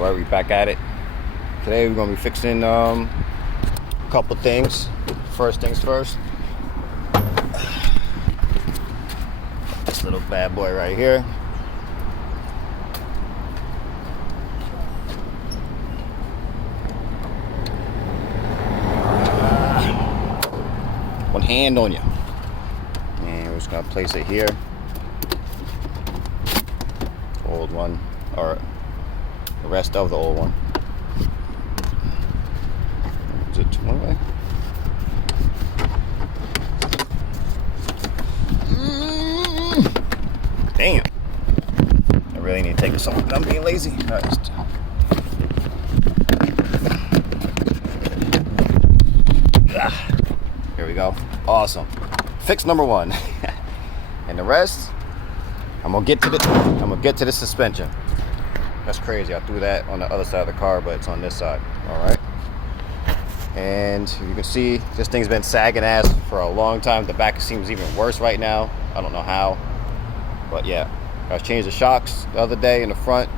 Alright, we back at it. Today we're gonna be fixing a couple things. First things first. This little bad boy right here. One hand on you. And we're just gonna place it here. Old one, or the rest of the old one. Is it one way? Damn. I really need to take this off. I'm being lazy. All right, here we go. Awesome. Fix number one. And the rest, I'm gonna get to the suspension. That's crazy. I threw that on the other side of the car, but it's on this side. All right. And you can see this thing's been sagging ass for a long time. The back seems even worse right now. I don't know how, but yeah. I changed the shocks the other day in the front,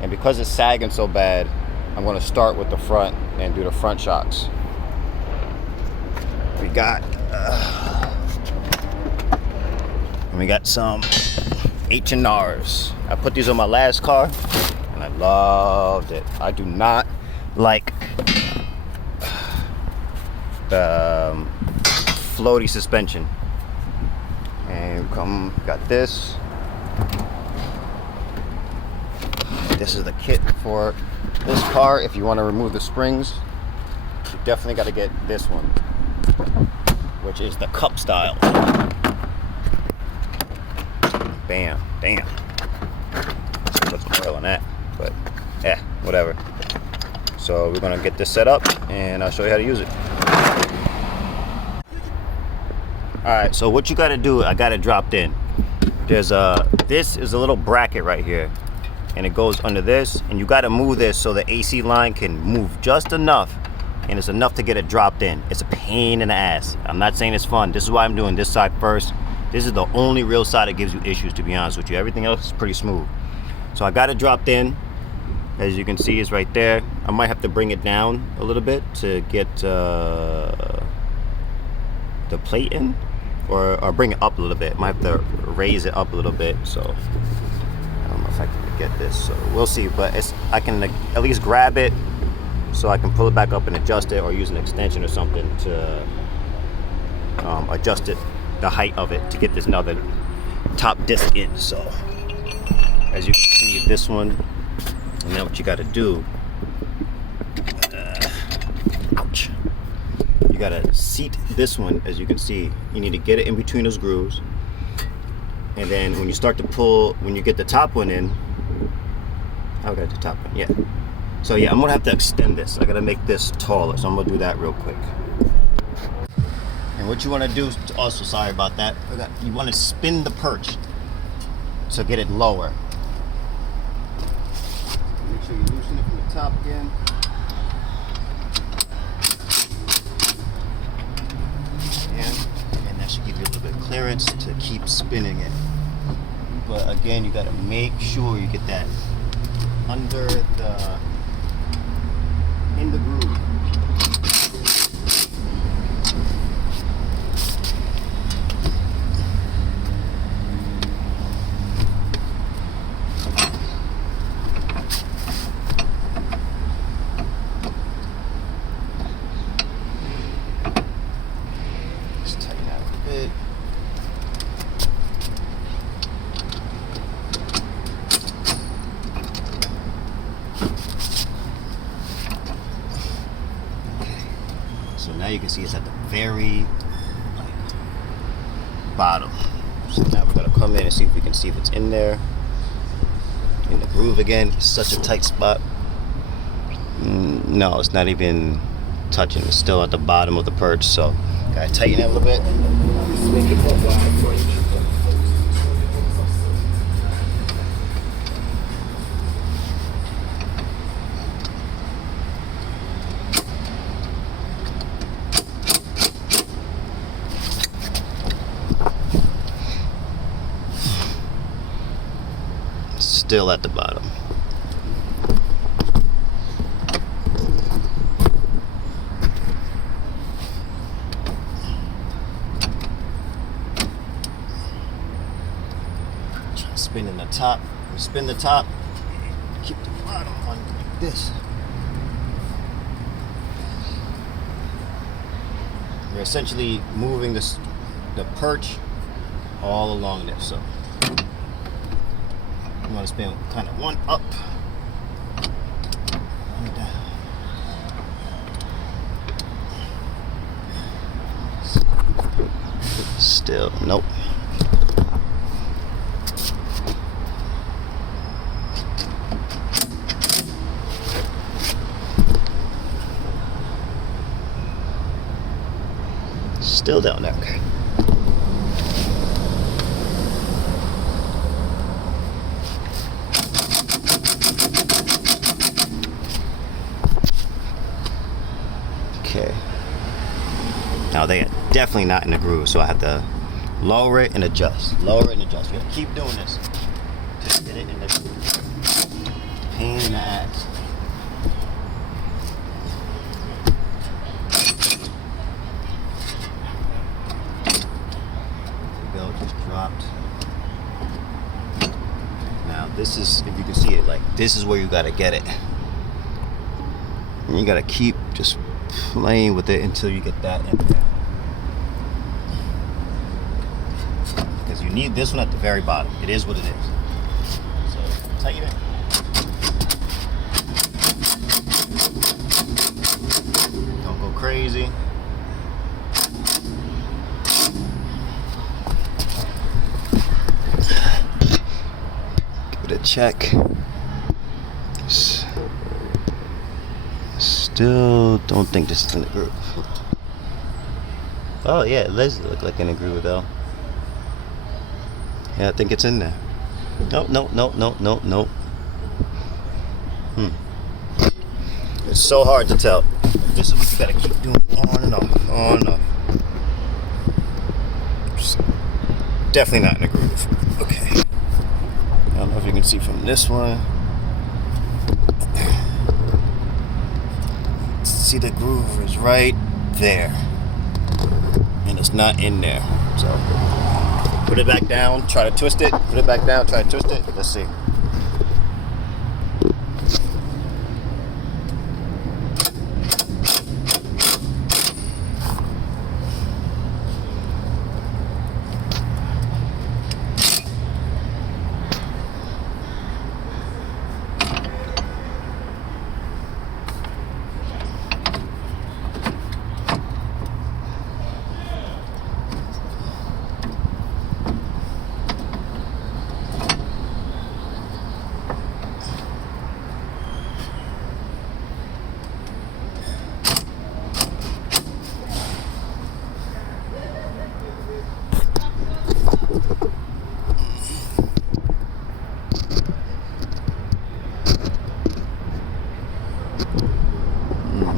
and because it's sagging so bad, I'm gonna start with the front and do the front shocks. We got some H&Rs. I put these on my last car and I loved it. I do not like floaty suspension. And got this. This is the kit for this car. If you want to remove the springs, you definitely got to get this one, which is the cup style. Bam, damn. Put some oil on that, but yeah, whatever. So we're gonna get this set up and I'll show you how to use it. Alright, so what you gotta do, I got it dropped in. There's this is a little bracket right here, and it goes under this, and you gotta move this so the AC line can move just enough, and it's enough to get it dropped in. It's a pain in the ass. I'm not saying it's fun. This is why I'm doing this side first. This is the only real side that gives you issues, to be honest with you. Everything else is pretty smooth. So I got it dropped in. As you can see, it's right there. I might have to bring it down a little bit to get the plate in, or bring it up a little bit. Might have to raise it up a little bit. So I don't know if I can get this. So we'll see. But I can at least grab it so I can pull it back up and adjust it, or use an extension or something to adjust it, the height of it, to get this another top disc in. So as you can see, this one, and now what you got to do, ouch, you got to seat this one. As you can see, you need to get it in between those grooves, and then when you start to pull, when you get the top one in, I got the top one, yeah. So yeah, I'm gonna have to extend this. I gotta make this taller, so I'm gonna do that real quick. And what you want to do, also, sorry about that, you want to spin the perch to get it lower. Make sure you loosen it from the top again. And that should give you a little bit of clearance to keep spinning it. But again, you got to make sure you get that under in the groove. So now you can see it's at the very bottom. So now we're gonna come in and see if we can see if it's in there, in the groove again. It's such a tight spot. No, it's not even touching. It's still at the bottom of the perch. So gotta tighten it a little bit. Just make it more wide for you. Still at the bottom. top, spin the top, keep the bottom on like this. You're essentially moving the perch all along this. So you want to spin kind of one up, one down. Still, nope. Still down there. Okay. Okay. Now they are definitely not in the groove, so I have to lower it and adjust. Lower it and adjust. You gotta keep doing this to get it in the groove. Pain in the ass. Just dropped. Now this is, if you can see it, like this is where you gotta get it. And you gotta keep just playing with it until you get that in there. Because you need this one at the very bottom. It is what it is. So tighten it. Don't go crazy. Check. Still don't think this is in the groove. Oh yeah, it does look like in a groove though. Yeah, I think it's in there. Nope. It's so hard to tell. This is what you gotta keep doing on and off, on and off. Just definitely not in a groove. Okay. I don't know if you can see from this one. See, the groove is right there. And it's not in there. So put it back down, try to twist it. Put it back down, try to twist it. Let's see.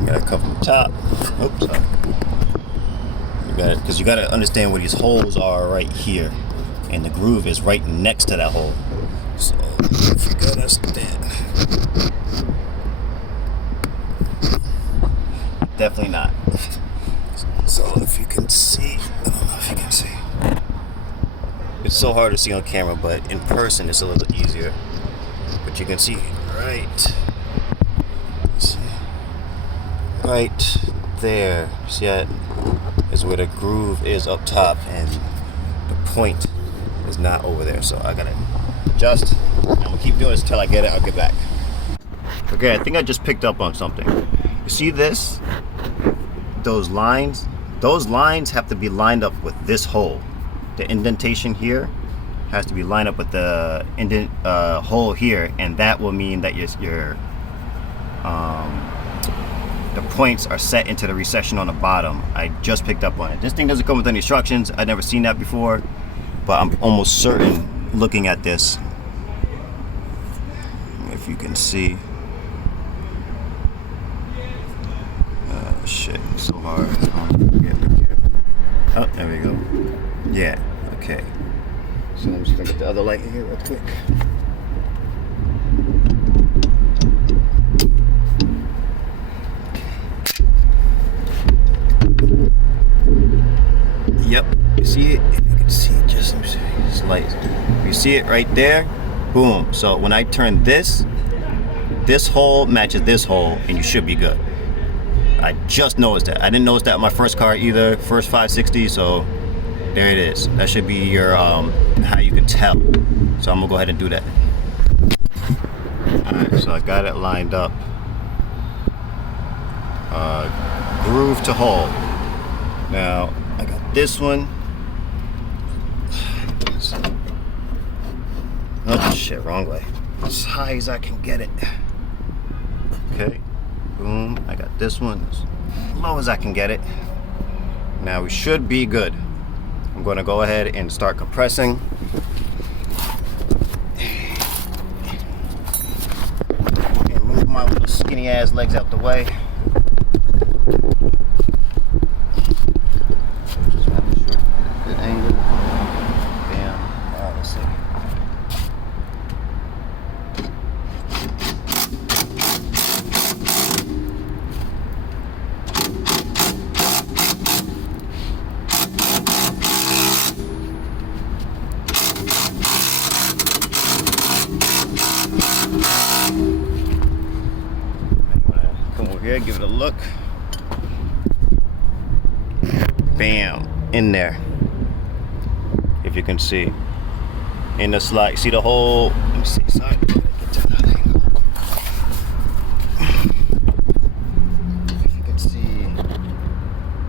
Gotta cover the top. Oops, sorry. You got it, because you gotta understand where these holes are right here, and the groove is right next to that hole. So if you gotta understand, definitely not. So if you can see, I don't know if you can see. It's so hard to see on camera, but in person it's a little easier. But you can see right. Right there, see that is where the groove is up top, and the point is not over there. So I gotta adjust. I'm gonna keep doing this until I get it. I'll get back. Okay, I think I just picked up on something. You see this? Those lines have to be lined up with this hole. The indentation here has to be lined up with the hole here, and that will mean that your the points are set into the recession on the bottom. I just picked up on it. This thing doesn't come with any instructions. I've never seen that before, but I'm almost certain looking at this, if you can see. Shit, it's so hard. Oh, there we go. Yeah, okay. So I'm just gonna get the other light in here real quick. Yep, you see it? If you can see it, just let me see. It's light. You see it right there? Boom. So when I turn this hole matches this hole, and you should be good. I just noticed that. I didn't notice that in my first car either, first 560, so there it is. That should be your how you can tell. So I'm gonna go ahead and do that. Alright, so I got it lined up. Groove to hole. Now I got this one. Oh shit, wrong way. As high as I can get it. Okay, boom. I got this one as low as I can get it. Now we should be good. I'm going to go ahead and start compressing. And move my little skinny ass legs out the way. Just making sure good angle. Bam. Alright, let's see. Give it a look. Bam, in there. If you can see, in the slide, see the hole. Let me see. Sorry, get to that angle. If you can see,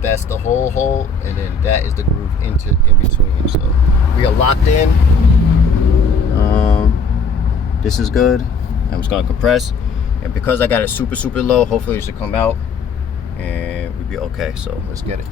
that's the whole hole, and then that is the groove in between. So we are locked in. This is good. I'm just gonna compress. And because I got it super low, hopefully it should come out and we'll be okay. So let's get it.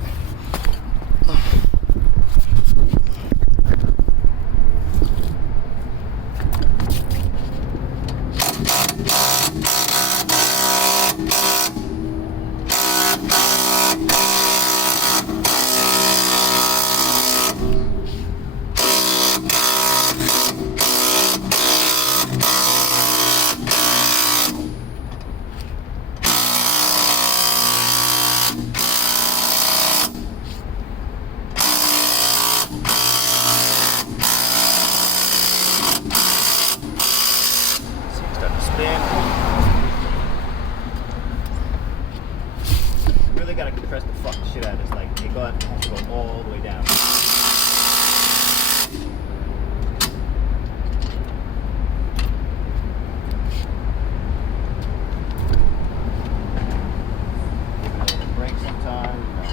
Really gotta compress the fucking shit out of this. Like, it has to go all the way down. Give it a break sometime, you know.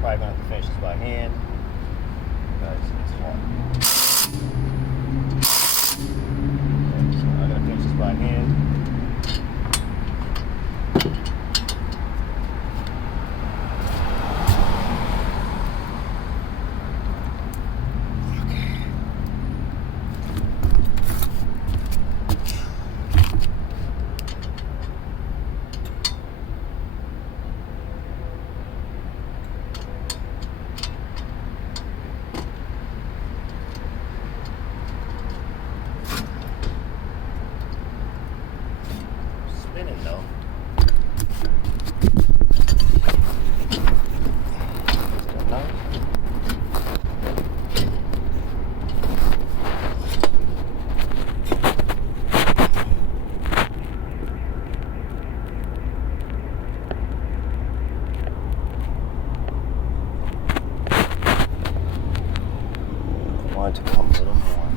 Probably gonna have to finish this by hand. It's hard. So I'm gonna finish this by hand. Spinning though. Want to come a little more.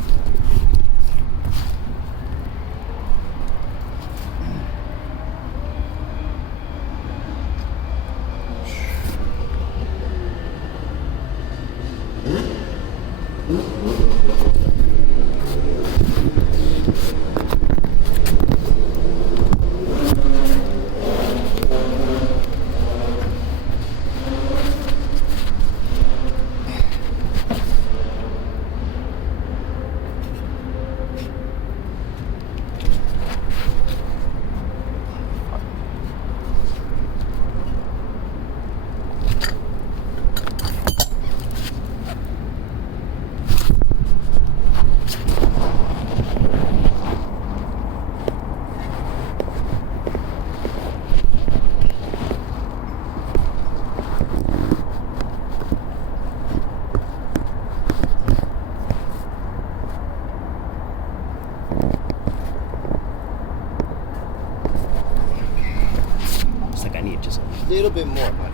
little bit more, buddy.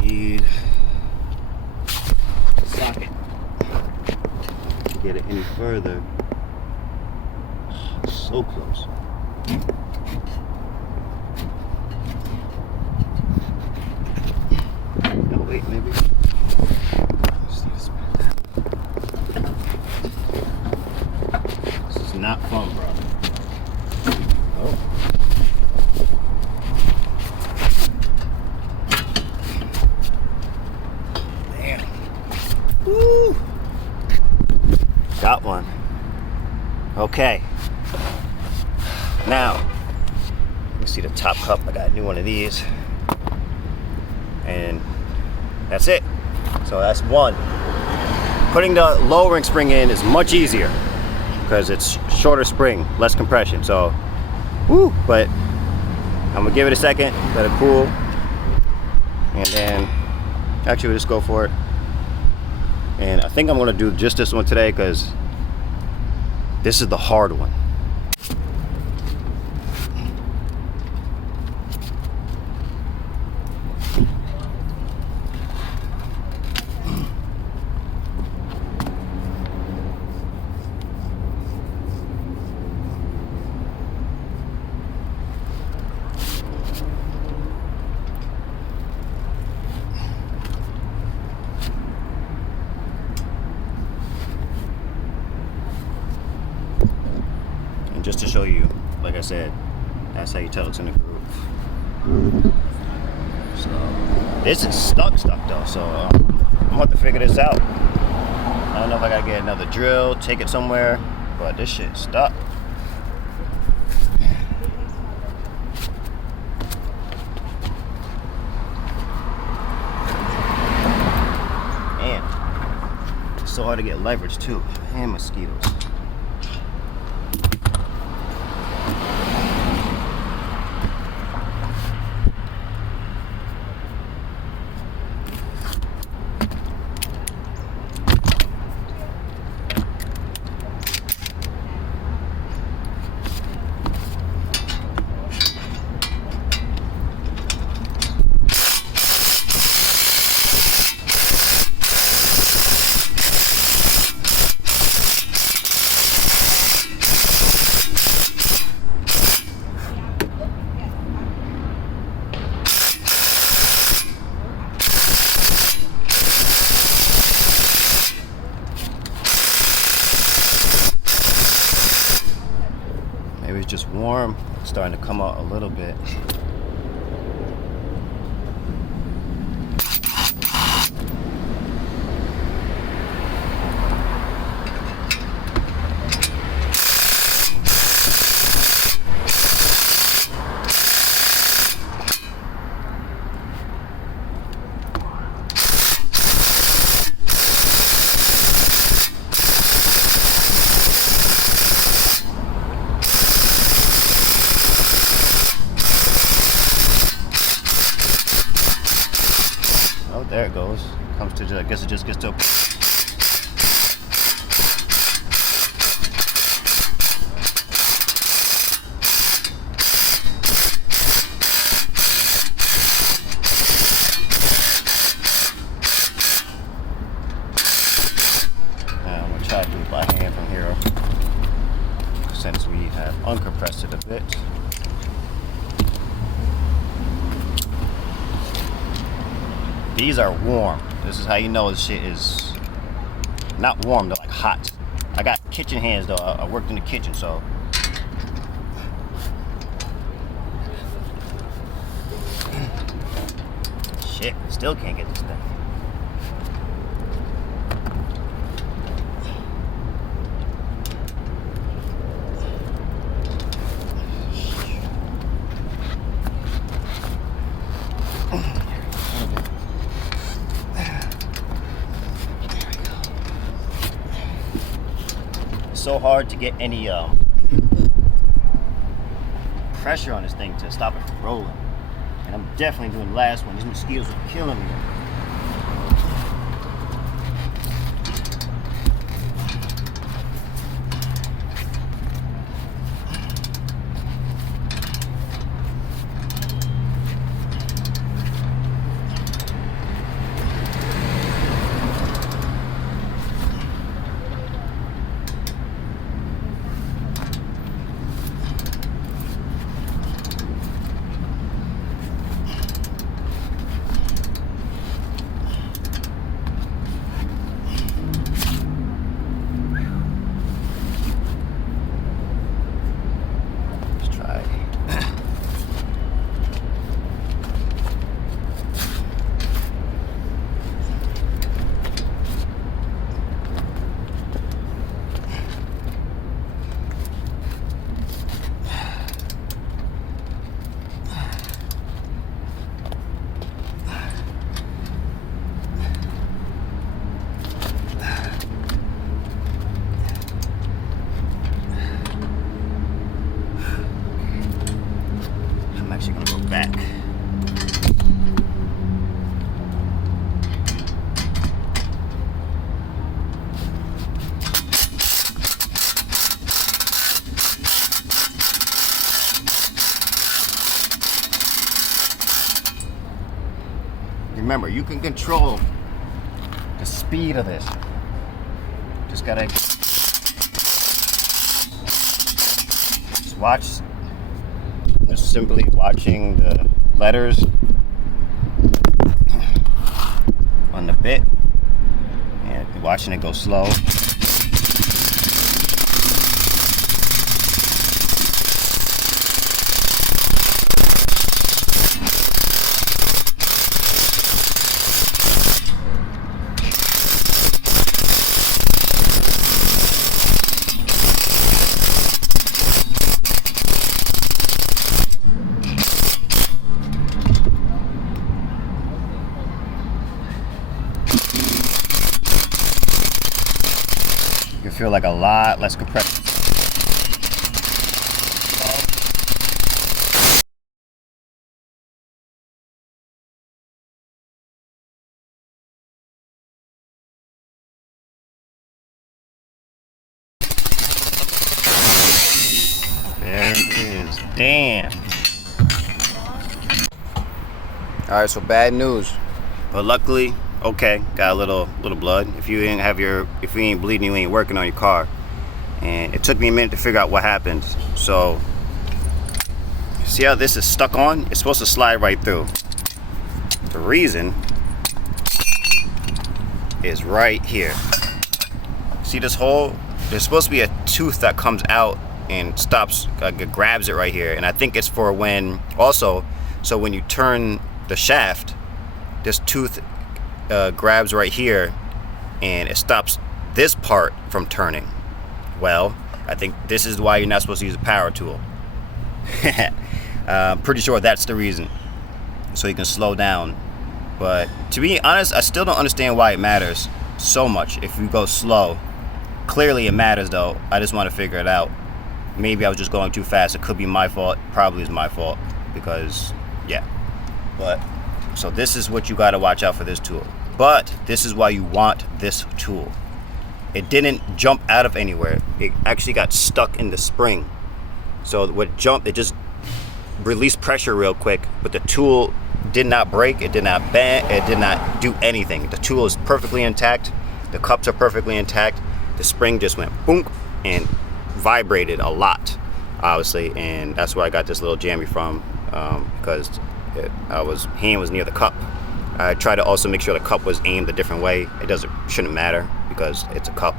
Need a socket to get it any further. So close. No, wait, maybe. This is not fun, bro. Oh. Woo! Got one. Okay. Now, you see the top cup. I got a new one of these. And that's it. So that's one. Putting the lowering spring in is much easier because it's shorter spring, less compression. So, woo! But I'm gonna give it a second, let it cool. And then, actually we'll just go for it. And I think I'm gonna do just this one today because this is the hard one. Just to show you, like I said, that's how you tell it's in a groove. So this is stuck though, so I'm gonna have to figure this out. I don't know if I gotta get another drill, take it somewhere, but this shit is stuck. Man, it's so hard to get leverage too, and mosquitoes. Maybe it's just warm, it's starting to come out a little bit. There it goes. Comes to, I guess it just gets to. I'm gonna try to do it by hand from here, since we have uncompressed it a bit. These are warm. This is how you know this shit is not warm, they're like hot. I got kitchen hands though. I worked in the kitchen, so. Shit, still can't get this thing. It's so hard to get any pressure on this thing to stop it from rolling. And I'm definitely doing the last one. These mosquitoes are killing me. Back. Remember, you can control the speed of this. Just gotta just watch. Just simply watching the letters on the bit and watching it go slow. You feel like a lot less compressed. There it is. Damn. All right, so bad news, but luckily, okay, got a little blood. If you ain't bleeding, you ain't working on your car. And it took me a minute to figure out what happened. So, see how this is stuck on? It's supposed to slide right through. The reason is right here. See this hole? There's supposed to be a tooth that comes out and stops, grabs it right here. And I think it's for when, also, so when you turn the shaft, this tooth grabs right here and it stops this part from turning. Well, I think this is why you're not supposed to use a power tool. I'm pretty sure that's the reason, so you can slow down. But to be honest, I still don't understand why it matters so much if you go slow. Clearly it matters though. I just want to figure it out. Maybe I was just going too fast. It could be my fault. Probably is my fault because, yeah. But so this is what you got to watch out for this tool. But this is why you want this tool. It didn't jump out of anywhere. It actually got stuck in the spring. So what jumped, it just released pressure real quick, but the tool did not break, it did not bend, it did not do anything. The tool is perfectly intact. The cups are perfectly intact. The spring just went boom and vibrated a lot, obviously, and that's where I got this little jammy from, because hand was near the cup. I tried to also make sure the cup was aimed a different way. It shouldn't matter because it's a cup.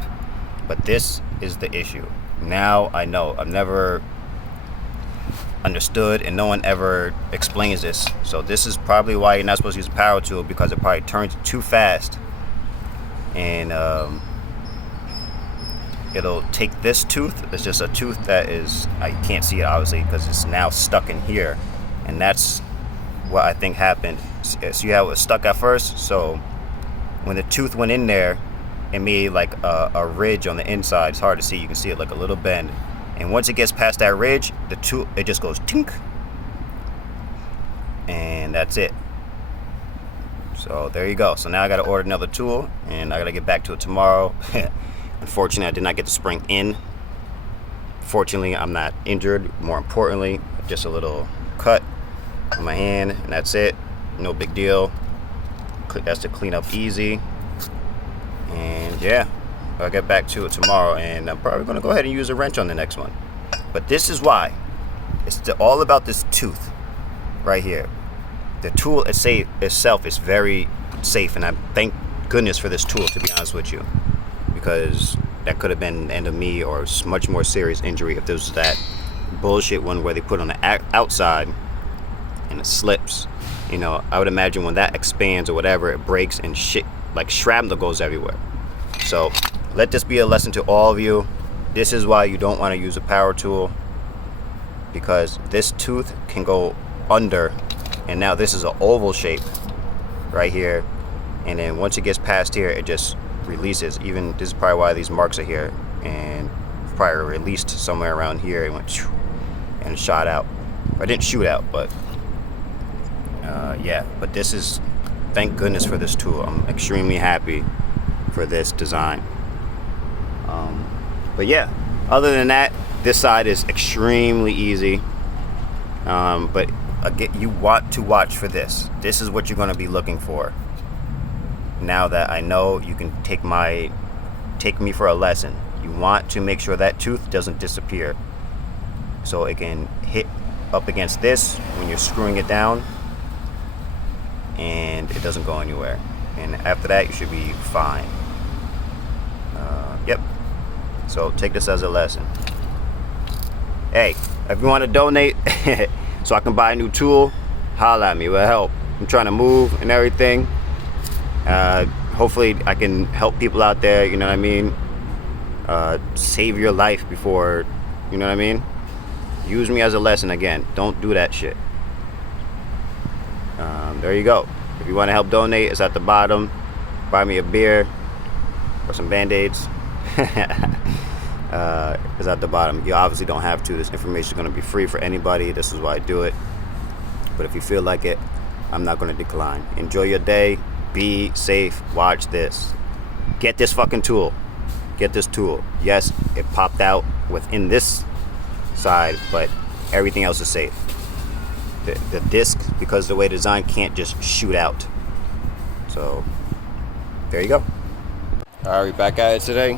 But this is the issue. Now I know. I've never understood and no one ever explains this. So this is probably why you're not supposed to use a power tool, because it probably turns too fast. And it'll take this tooth. It's just a tooth that is, I can't see it obviously because it's now stuck in here. And that's what I think happened. So you have it stuck at first, so when the tooth went in there, it made like a ridge on the inside. It's hard to see, you can see it like a little bend. And once it gets past that ridge, the tooth, it just goes tink. And that's it. So there you go. So now I gotta order another tool and I gotta get back to it tomorrow. Unfortunately, I did not get the spring in. Fortunately, I'm not injured. More importantly, just a little cut on my hand, and that's it. No big deal. That's to clean up easy. And yeah, I'll get back to it tomorrow, and I'm probably gonna go ahead and use a wrench on the next one. But this is why. It's all about this tooth right here. The tool itself is very safe, and I thank goodness for this tool, to be honest with you, because that could have been the end of me or much more serious injury if there was that bullshit one where they put on the outside and it slips. You know, I would imagine when that expands or whatever, it breaks and shit, like shrapnel goes everywhere. So let this be a lesson to all of you. This is why you don't want to use a power tool, because this tooth can go under, and now this is an oval shape right here, and then once it gets past here, it just releases. Even this is probably why these marks are here, and probably released somewhere around here. It went and shot out. I didn't shoot out, but yeah. But this is, thank goodness for this tool. I'm extremely happy for this design. But yeah, other than that, this side is extremely easy. But again, you want to watch for this. This is what you're going to be looking for. Now that I know, you can take me for a lesson. You want to make sure that tooth doesn't disappear, so it can hit up against this when you're screwing it down, and it doesn't go anywhere. And after that, you should be fine. Yep. So take this as a lesson. Hey, if you want to donate so I can buy a new tool, holla at me. It will help. I'm trying to move and everything. Hopefully I can help people out there, you know what I mean? Save your life before, you know what I mean? Use me as a lesson again. Don't do that shit. There you go. If you want to help donate, it's at the bottom. Buy me a beer or some Band-Aids. It's at the bottom. You obviously don't have to. This information is going to be free for anybody. This is why I do it. But if you feel like it, I'm not going to decline. Enjoy your day. Be safe. Watch this. Get this fucking tool. Get this tool. Yes, it popped out within this side, but everything else is safe. The disc, because the way designed, can't just shoot out. So there you go. All right, we're back at it today.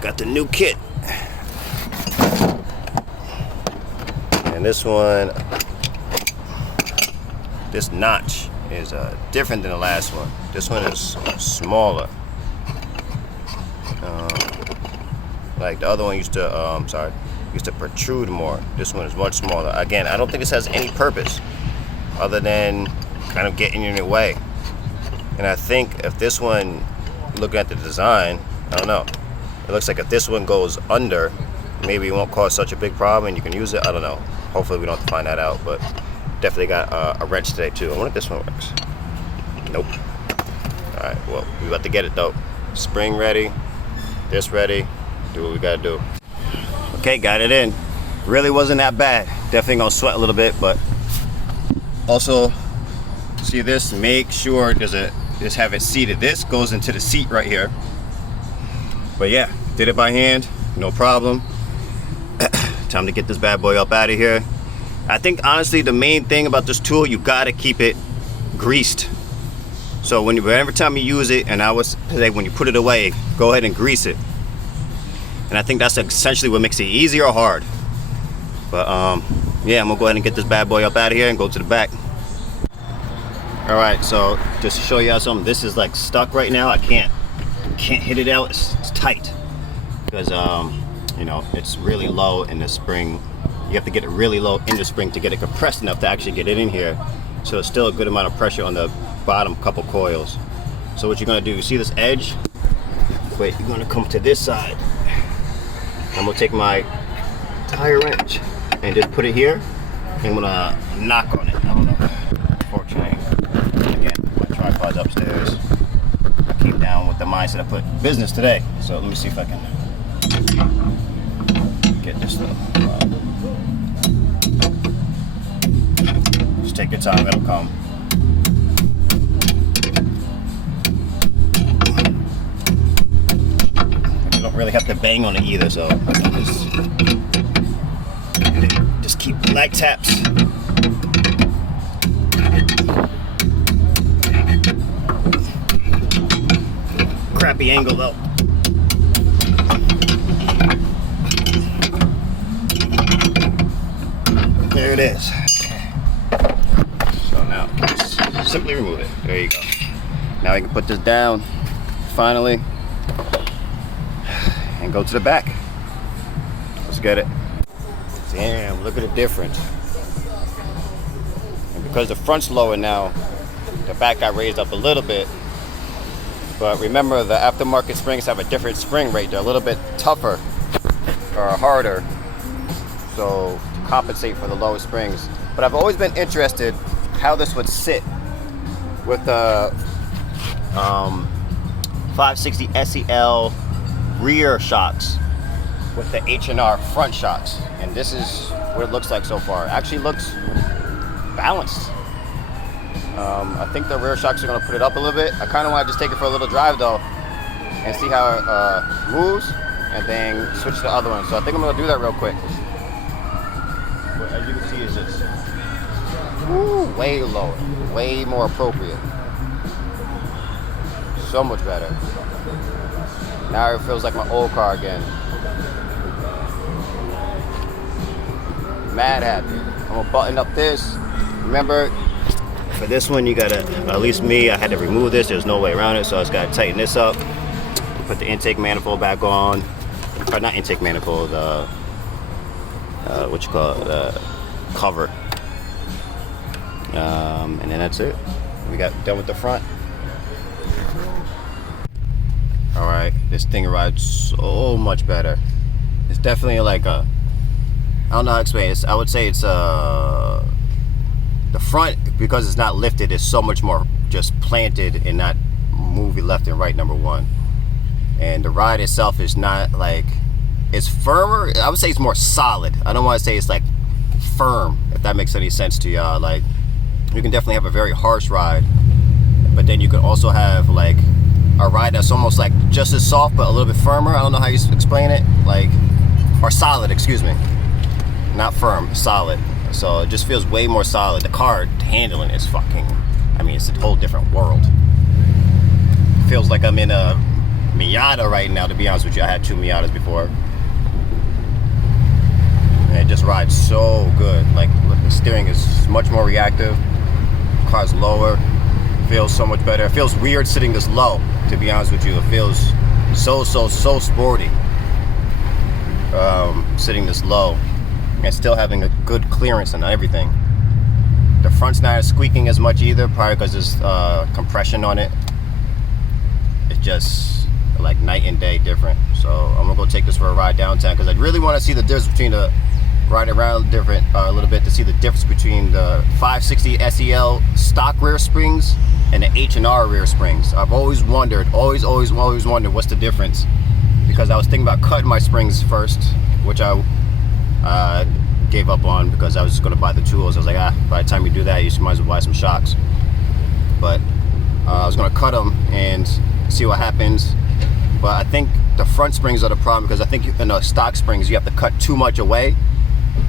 Got the new kit. And this one, this notch is different than the last one. This one is smaller. Like the other one used to protrude more. This one is much smaller. Again, I don't think this has any purpose other than kind of getting in your way. And I think if this one, looking at the design, I don't know. It looks like if this one goes under, maybe it won't cause such a big problem and you can use it. I don't know. Hopefully we don't have to find that out, but definitely got a wrench today too. I wonder if this one works. Nope. All right, well, we about to get it though. Spring ready, this ready, do what we gotta do. Okay, got it in. Really wasn't that bad. Definitely gonna sweat a little bit, but also, see this, make sure just have it seated. This goes into the seat right here. But yeah, did it by hand, no problem. Time to get this bad boy up out of here. I think honestly the main thing about this tool, you gotta keep it greased. So whenever time you use it, and I would say when you put it away, go ahead and grease it. And I think that's essentially what makes it easy or hard. But yeah, I'm gonna go ahead and get this bad boy up out of here and go to the back. All right, so just to show y'all something, this is like stuck right now. I can't hit it out. It's tight because you know, it's really low in the spring. You have to get it really low in the spring to get it compressed enough to actually get it in here. So it's still a good amount of pressure on the bottom couple coils. So what you're gonna do, you see this edge? Wait, you're gonna come to this side. I'm gonna take my tire wrench and just put it here. And I'm gonna knock on it. I don't know. car's upstairs. I came down with the mindset I put business today. So let me see if I can get this stuff. Just take your time, it'll come. You don't really have to bang on it either, so just keep light taps. Crappy angle though. There it is. So now just simply remove it. There you go. Now I can put this down finally and go to the back. Let's get it. Damn, look at the difference. And because the front's lower now, the back got raised up a little bit. But remember, the aftermarket springs have a different spring rate. They're a little bit tougher or harder, so to compensate for the lower springs. But I've always been interested how this would sit with the 560 SEL rear shocks with the H&R front shocks. And this is what it looks like so far. It actually looks balanced. I think the rear shocks are going to put it up a little bit. I kind of want to just take it for a little drive though and see how it moves, and then switch to the other one. So I think I'm going to do that real quick. But as you can see, is this way lower, way more appropriate, so much better. Now it feels like my old car again. Mad happy. I'm going to button up this. Remember, for this one, you gotta, at least me, I had to remove this. There's no way around it, so I just gotta tighten this up. Put the intake manifold back on. Or not intake manifold, what you call it, cover. And then that's it. We got done with the front. All right, this thing rides so much better. It's definitely like a, I don't know how to explain it. I would say it's the front, because it's not lifted, is so much more just planted and not moving left and right, number one. And the ride itself is not like, it's firmer. I would say it's more solid. I don't want to say it's like firm, if that makes any sense to y'all. Like, you can definitely have a very harsh ride, but then you can also have like a ride that's almost like just as soft but a little bit firmer. I don't know how you explain it, like, or solid, excuse me, not firm, solid. So it just feels way more solid. The car handling is fucking, I mean, it's a whole different world. It feels like I'm in a Miata right now, to be honest with you. I had two Miatas before. And it just rides so good. Like, look, the steering is much more reactive. The car's lower. Feels so much better. It feels weird sitting this low, to be honest with you. It feels so sporty. Sitting this low. And still having a good clearance and everything. The front's not squeaking as much either, probably because there's compression on it. It's just like night and day different. So I'm gonna go take this for a ride downtown, because I really want to see the difference between the ride around different a little bit, to see the difference between the 560 SEL stock rear springs and the H&R rear springs. I've always wondered, always wondered what's the difference, because I was thinking about cutting my springs first, which I gave up on because I was just going to buy the tools. I was like, by the time you do that, you might as well buy some shocks. But I was going to cut them and see what happens. But I think the front springs are the problem, because I think in the stock springs you have to cut too much away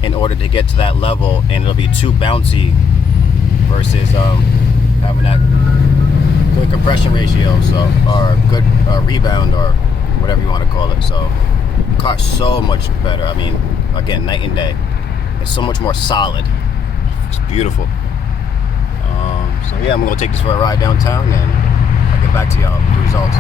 in order to get to that level, and it'll be too bouncy versus having that good compression ratio, so, or good rebound, or whatever you want to call it. So the car's so much better. I mean, again, night and day. It's so much more solid. It's beautiful. So yeah, I'm gonna take this for a ride downtown, and I'll get back to y'all with the results.